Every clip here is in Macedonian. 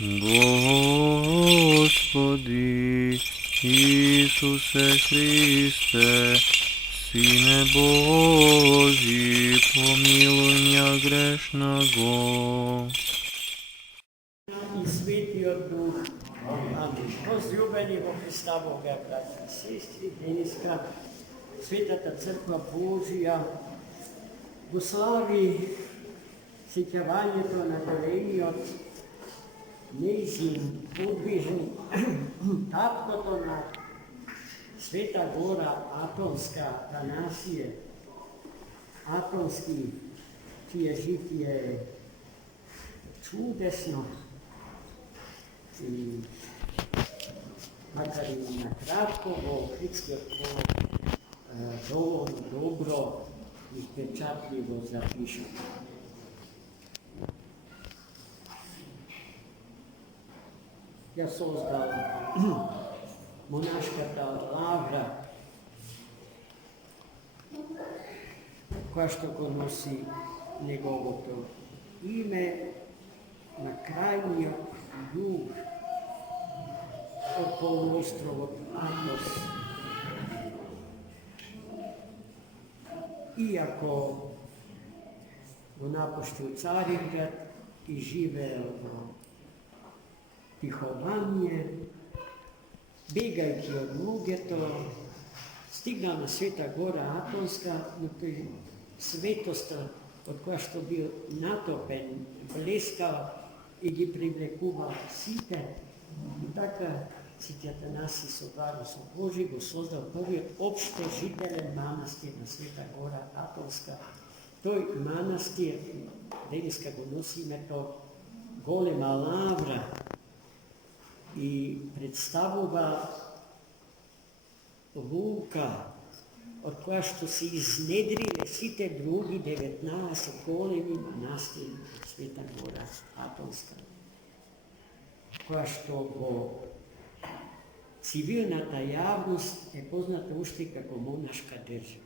Господи Ісусе Христе, Сине Божий, помилуй меня грешного. I Svetio Duh. Amen. Возлюбени во Христа Бога, браті і сестри, Дениска, Светата Църква Божия, во слави сетјавањето на големиот неизин подвижен таткото на Света Гора Атонска Танасije, Atonski, čije žitije je čudesno i makar i na kratko, bo Hrvatsko dovoljno dobro i pečatljivo zapišeno. Ja sozdal monaškata Lavra, koja što go nosi njegovo to ime na krajnji jug od poluostrovog Atos. Iako go napuštio Carigrad i živeo Tihovanje, bjegajući od Mugeto, stignao na Sveta Gora Atonska, na toj svetosti od koja što bio natopen, bleskao i gi privlekuval site. I tako Sveti Atanasij Sobaru Božji go sozdal prvi opšte žiteljen manastir na Sveta Gora Atonska. Toj manastir, Deniska go nosi ime to Golema Lavra i predstavува Luka, od koja što se iznedrile site drugi 19 golemi manastiri Sveta Gora Atonska, koja što go civilnata javnost je poznata ušte kako monaška država.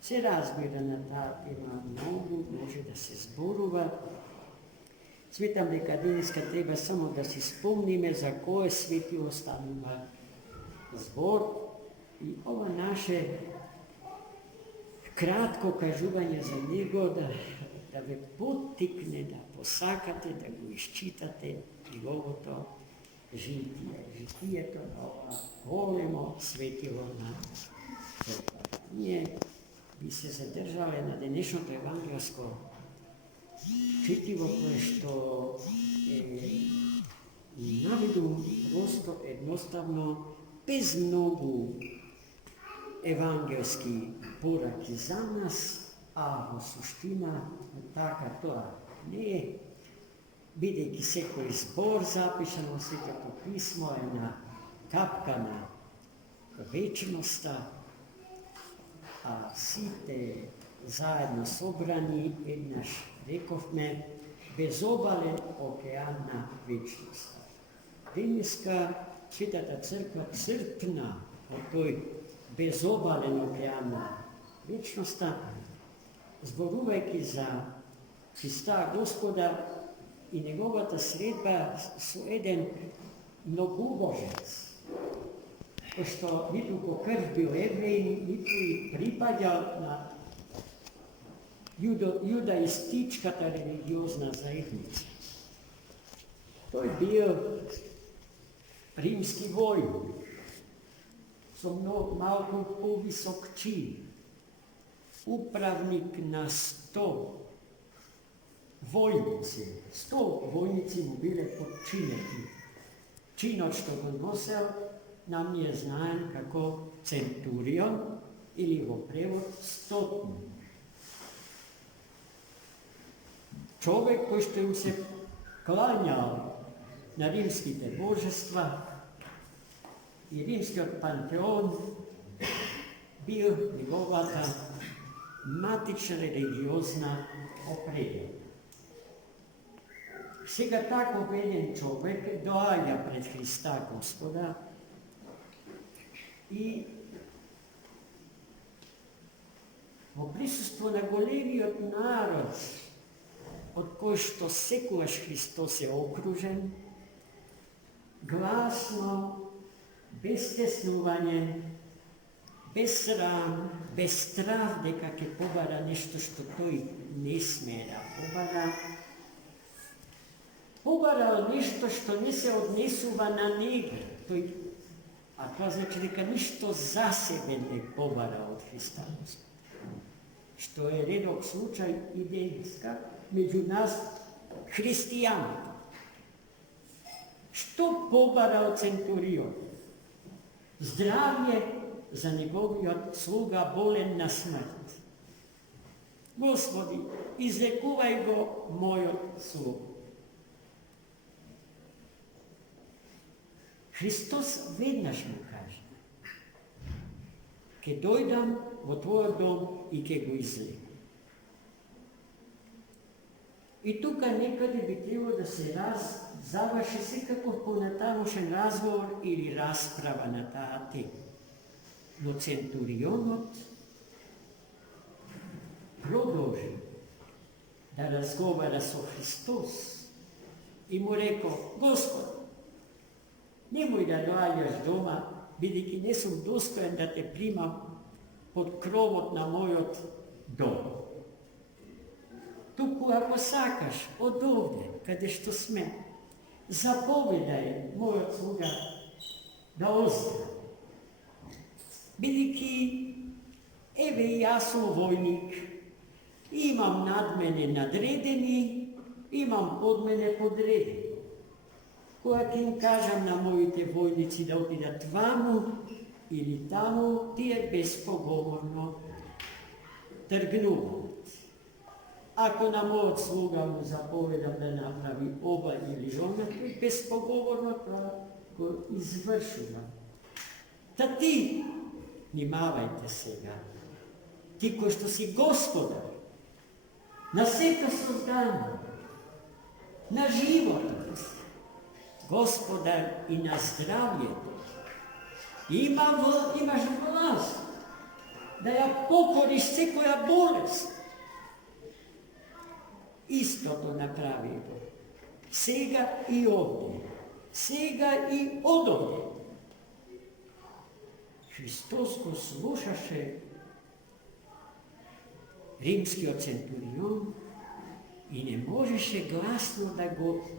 Se razbira na ta ima mnogo, može da se zboruva. Svetam neka Deniska treba samo da si spomnime za koje svetilo stanuva zbor. I ovo naše kratko kažuvanje za njego da ve potikne, da posakate, da go iščitate i ovo to žitije. Žitije to volimo svetilo na crkva. Nije bi se zadržale na dnešno evangelsko čitivo koje što navedu prosto jednostavno bez mnogo evangelski poraki za nas, a suština taka to nije. Vidjeki se koji zbor zapišano, Sveto pismo je na kapka na večnosta, a site zajedno sobrani, jednaš rekovme, bez obale okean na večnosta. Deniska Svetata crkva crkna o toj bezobalen okeana večnosta, zboruvajki za Hrista Gospoda i njegovata sredba su jedan mnogubožec, pošto nitu ko krv bio Evrej, nitu i pripadjal na judaističkata religiozna zajednica. To je bio rimski vojnik, so malo povisok čin, upravnik na 100 vojnici. 100 vojnici mu bile podčinjeni. Činot što go nosel nam je znajen kako centurion ili jeho prevod stotnik. Čovjek koji što im se klanjao na rimski te božestva i rimski panteon bio njegovata matična religiozna oprema. Сега tako jedan čovjek doaja pred Hrista Gospoda i u prisustvu na golemiot narod od koje što sekulaš Hristos je okružen, glasno, bez tesnuvanje, bez sram, bez strah, dekak je pobara nešto što to i ne smjera. Pobara nešto što ne se odnesuva na njega. A to znači da ništo za sebe ne pobara od Hrista Gospoda. Što je redok slučaj i dneska među nas hristijanima. Što pobara od centuriona? Zdravlje za njegovog sluga bolen na smrt. Gospodi, izlekuvaj go moju slugu. Hristos vednaš mu kaže, ke dojdam v tvoj dom i ke go izlekam. I tukaj nekada bi trebalo da se završi vsekako ponatamošen razgovor ili rasprava na ta tema. No centurionot продолжи da razgovara so Hristos i mu rekao, Gospod, nemoj da dođeš doma, vidiki ne sam dostojan da te primam pod krovot na moj dom. Tuku ako sakaš od ovdje, kada što sme, zapovedaj moj sluga da ostane. Vidiki, evo ja sam vojnik, imam nad mene nadredeni, imam pod mene podredeni. Kojak im kažem na mojite vojnici da otidat vamo ili tamo, ti je bespogovorno trgnuo. Ako na moj sluga mu zapovedam da napravi oba ili ona, to je bespogovorno da go izvršuva. Ta ti, nimavajte se ga, ti ko što si gospodar, na sveto sozdanje, na život, gospodar i na zdravlje. Imaš vlast da ja pokoriš sve koja bolest. Isto to napravio. Sega i ovdje. Sega i odovdje. Hristos ko slušaše rimski centurion i ne možeše glasno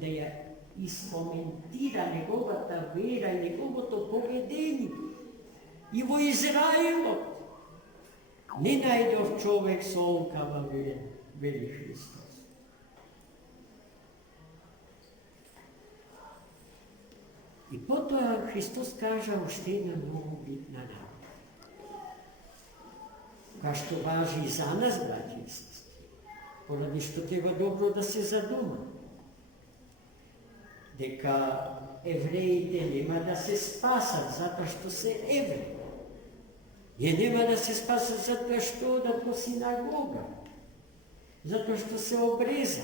da je iskomentira njegova ta vera i njegovo to povedenje. I vo Izraelu ne najdov čovek s ovkama veli Hristos. I potom Hristos kaže što jedna mnogo bitna nauka. Kao što važi i za nas, braći i sestri. Poradi što treba dobro da se zaduma. Deka evrejite nema da se spasat zato što se evrej. Je nema da se spasat zato što da po sinagoga. Zato što se obreza.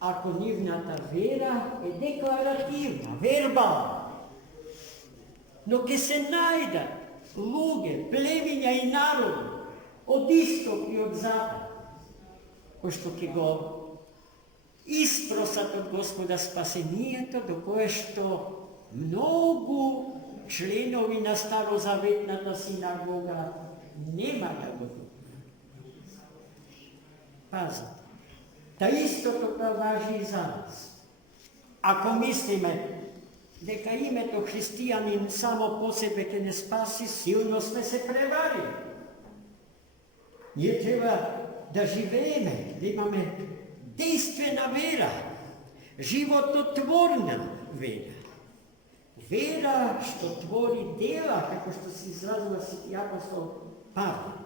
Ako njivna ta vera je deklarativna, verbalna. No ke se najda luge, pleminja i narodu od istog i od zapada, ko što ke go isprosat od Gospoda spasenijeta, do koje što mnogu členovi na starozavetnata sinagoga nema da go pazite. Ta isto to važi i za nas. Ako mislime deka ime to hristijanin samo po sebe te ne spasi, silno sme se prevarili. Nije treba da živeme, da imame dejstvena vera, živototvorna vera. Vera što tvori dela, kako što si izrazila si apostol Pavle.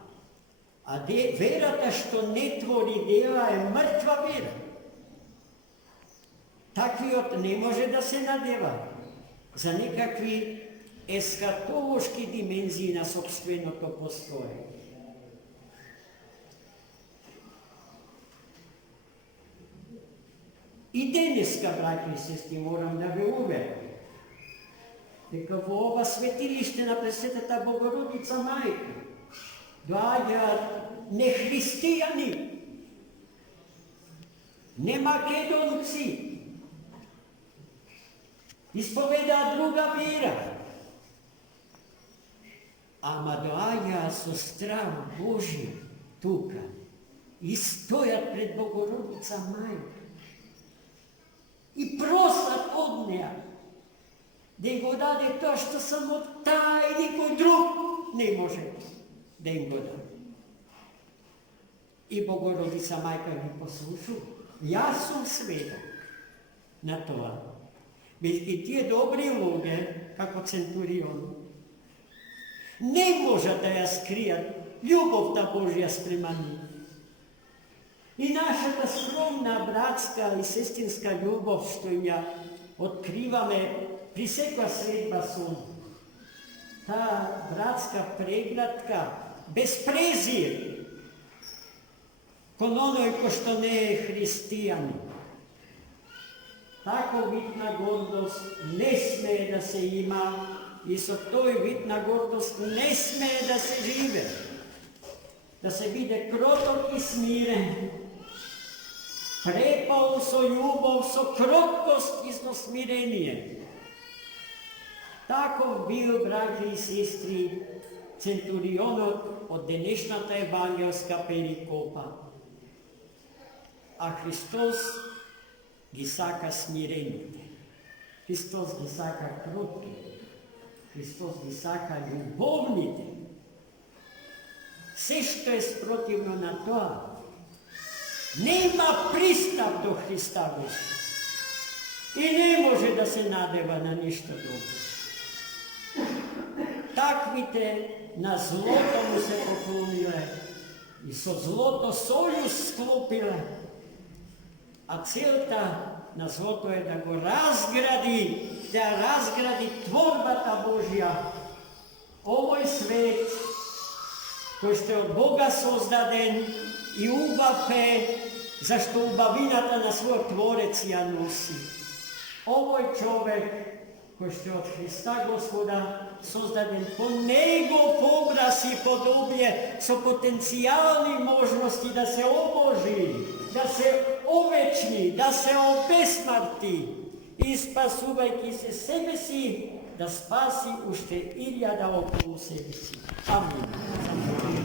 A vera ta što ne tvori dela je mrtva vera. Takvi ne može da se nadeva za nekakvi eskatološki dimenziji na sobstveno to postoje. I deneska, braći i sestri, moram da ga uverim. Дека во ова светилиште на Пресветата Богородица Мајка доаѓаат нехристијани ne Makedonci. Ispoveda druga vjera. Ама доаѓа со страх Божи тука и стојат пред Богородица Мајка и просат од неа да им го даде тоа што само таа и никој друг не може да им го даде. И Богородица Мајка ги послушува. Јас сум сведок на тоа. И тие добри луѓе, како Центурион, не може да ја скријат љубовта Божја спрема нив. И нашата скромна братска и сестинска љубов, што ја откриваме при секоја средба со таа братска прегледка, без презир, кон оној кој што не е христијанин. Таков вид на гордост не смее да се има и со тој вид на гордост не смее да се живе. Да се биде кроток и смирен, препал со љубов, со кроткост и со смирение. Таков бил, браќи и сестри, Центурионот од денешната евангелска перикопа. А Христос ги сака смирените. Христос ги сака кротките. Христос ги сака љубовните. Се што е спротивно на тоа, нема пристап до Христа Господ. И не може да се надева на ништо добро. Таквите на злото му се поклониле и со злото сојуз склопиле, а целта на злото е да го разгради, да разгради творбата Божја. Овој свет, кој што е од Бога создаден и убав е, зашто убавината на својот Творец ја носи. Овој човек, кој што е од Христа Господа, создаден по Негов образ и подобие, со потенцијални можности да се обожи, да се овечни, да се обесмрти и спасувајќи се себе си, да спаси уште 1000 околу себе си. Амин.